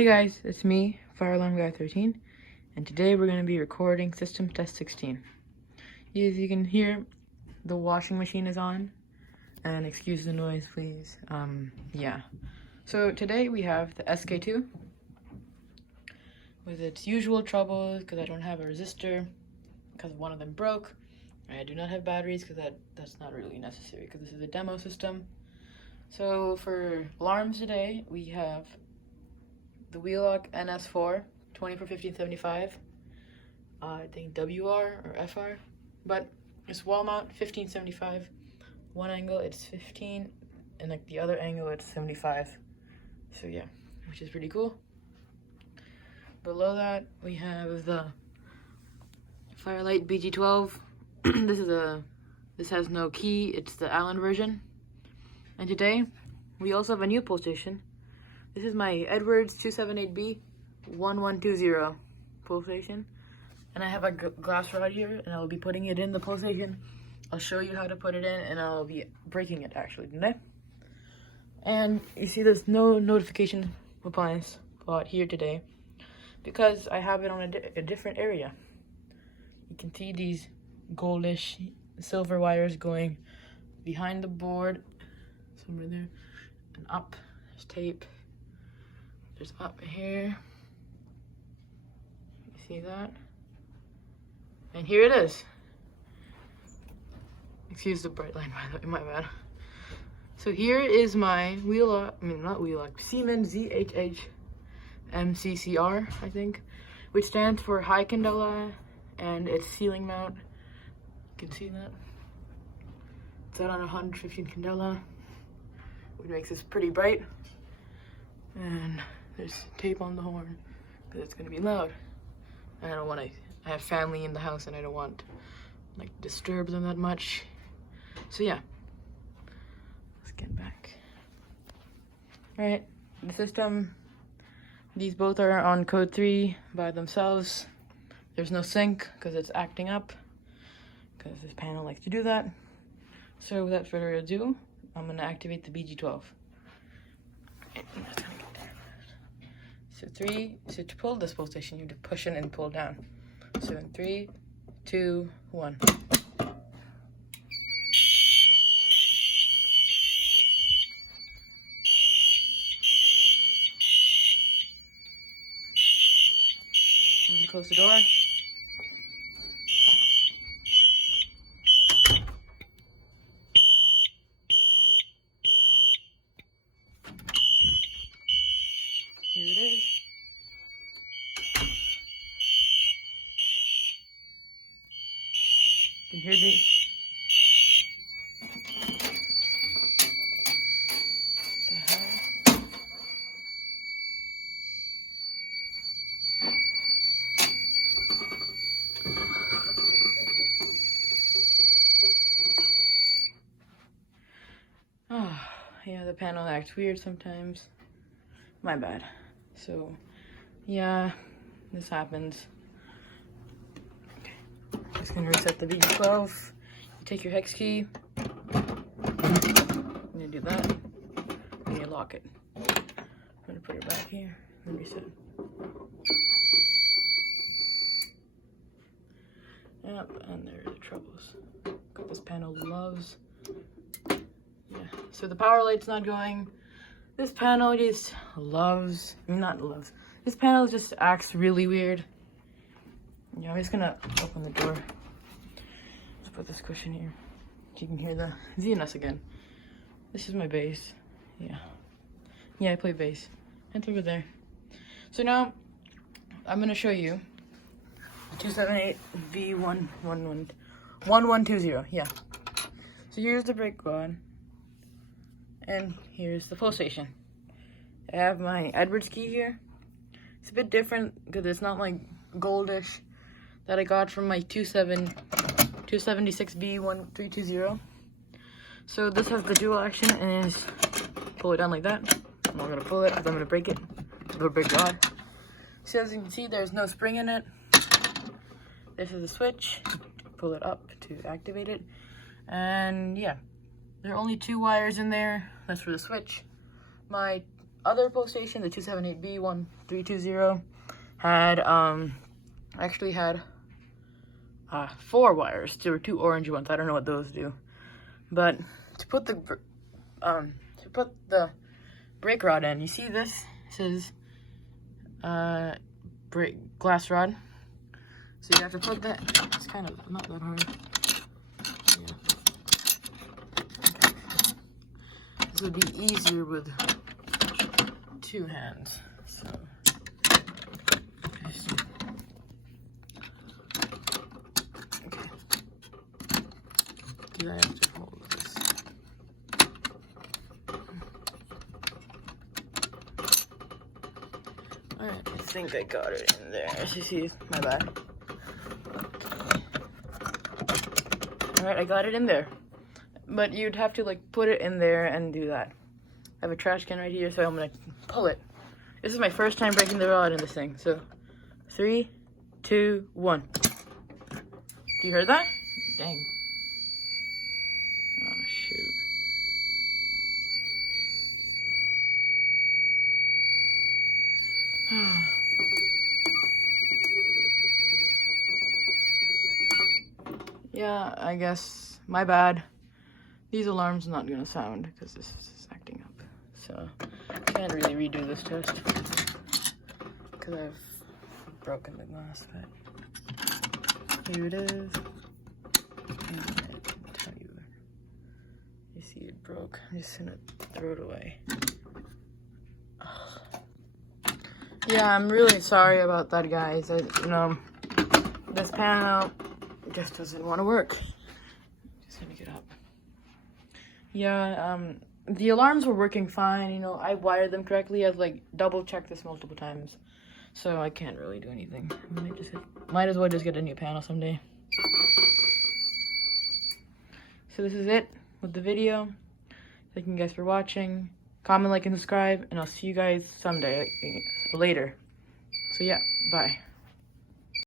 Hey guys, it's me, Fire Alarm Guy 13, and today we're going to be recording System Test 16. As you can hear, the washing machine is on, and excuse the noise, please. Yeah. So today we have the SK2 with its usual troubles because I don't have a resistor because one of them broke. I do not have batteries because that's not really necessary because this is a demo system. So for alarms today, we have the Wheelock NS4 241575, I think WR or FR, but it's wall mount 1575. One angle it's 15, and like the other angle it's 75. So yeah, which is pretty cool. Below that we have the Firelight BG12. This has no key. It's the Allen version. And today we also have a new pull station. This is my Edwards 278B 1120 pull station, and I have a glass rod here, and I'll be putting it in the pull station. I'll show you how to put it in, and I'll be breaking it actually today. And you see there's no notification appliance plot here today because I have it on a different area. You can see these goldish silver wires going behind the board, somewhere there, and up. There's tape. There's up here. You see that? And here it is. Excuse the bright light, by the way, my bad. So here is my Siemens ZHH MCCR, I think, which stands for high candela, and it's ceiling mount. You can see that. It's at on 115 candela, which makes this pretty bright. And there's tape on the horn because it's gonna be loud. I have family in the house and I don't want like disturb them that much. So yeah, let's get back. All right, the system, these both are on code 3 by themselves. There's no sync because it's acting up because this panel likes to do that. So without further ado, I'm gonna activate the BG12. So to pull this pull station, you have to push in and pull down. So in 3, 2, 1. I'm gonna close the door. Here it is. You can hear the hell? Oh, yeah, the panel acts weird sometimes. My bad. So, yeah, this happens. Okay, just gonna reset the BG12. You take your hex key. I'm gonna do that. And you lock it. I'm gonna put it back here and reset. Yep, and there are the troubles. This panel loves. Yeah, so the power light's not going. This panel just loves, this panel just acts really weird. Yeah, I'm just gonna open the door. Let's put this cushion here so you can hear the ZNS again. This is my bass. Yeah, I play bass. It's over there. So now I'm gonna show you 278V1120. Yeah. So here's the brake rod. And here's the pull station. I have my Edwards key here. It's a bit different because it's not like goldish that I got from my 276B1320. So this has the dual action and is pull it down like that. I'm not gonna pull it because I'm gonna break it. The brake rod. So as you can see, there's no spring in it. This is the switch. Pull it up to activate it. And yeah. There are only 2 wires in there. That's for the switch. My other PlayStation, the 278B1320, had actually had 4 wires. There were 2 orange ones. I don't know what those do, but to put the brake rod in, you see this says brake glass rod. So you have to put that. It's kind of not that hard. Yeah. Okay. This would be easier with 2 hands. So. Okay. Do I have to hold this? Alright, I think I got it in there. As you see, my bad. Alright, I got it in there. But you'd have to like put it in there and do that. I have a trash can right here, so I'm gonna pull it. This is my first time breaking the rod in this thing. So 3, 2, 1. Do you hear that? Dang. Oh shoot. Yeah, I guess my bad. These alarms are not gonna sound because this is acting up. So I can't really redo this test because I've broken the glass, but here it is. And I tell you, you see it broke. I'm just gonna throw it away. Ugh. Yeah, I'm really sorry about that, guys. You know, this panel just doesn't want to work. Just gonna get up. Yeah, the alarms were working fine. You know, I wired them correctly. I've like double checked this multiple times, so I can't really do anything. Might as well just get a new panel someday. So this is it with the video. Thank you guys for watching. Comment, like, and subscribe, and I'll see you guys someday later. So yeah, bye.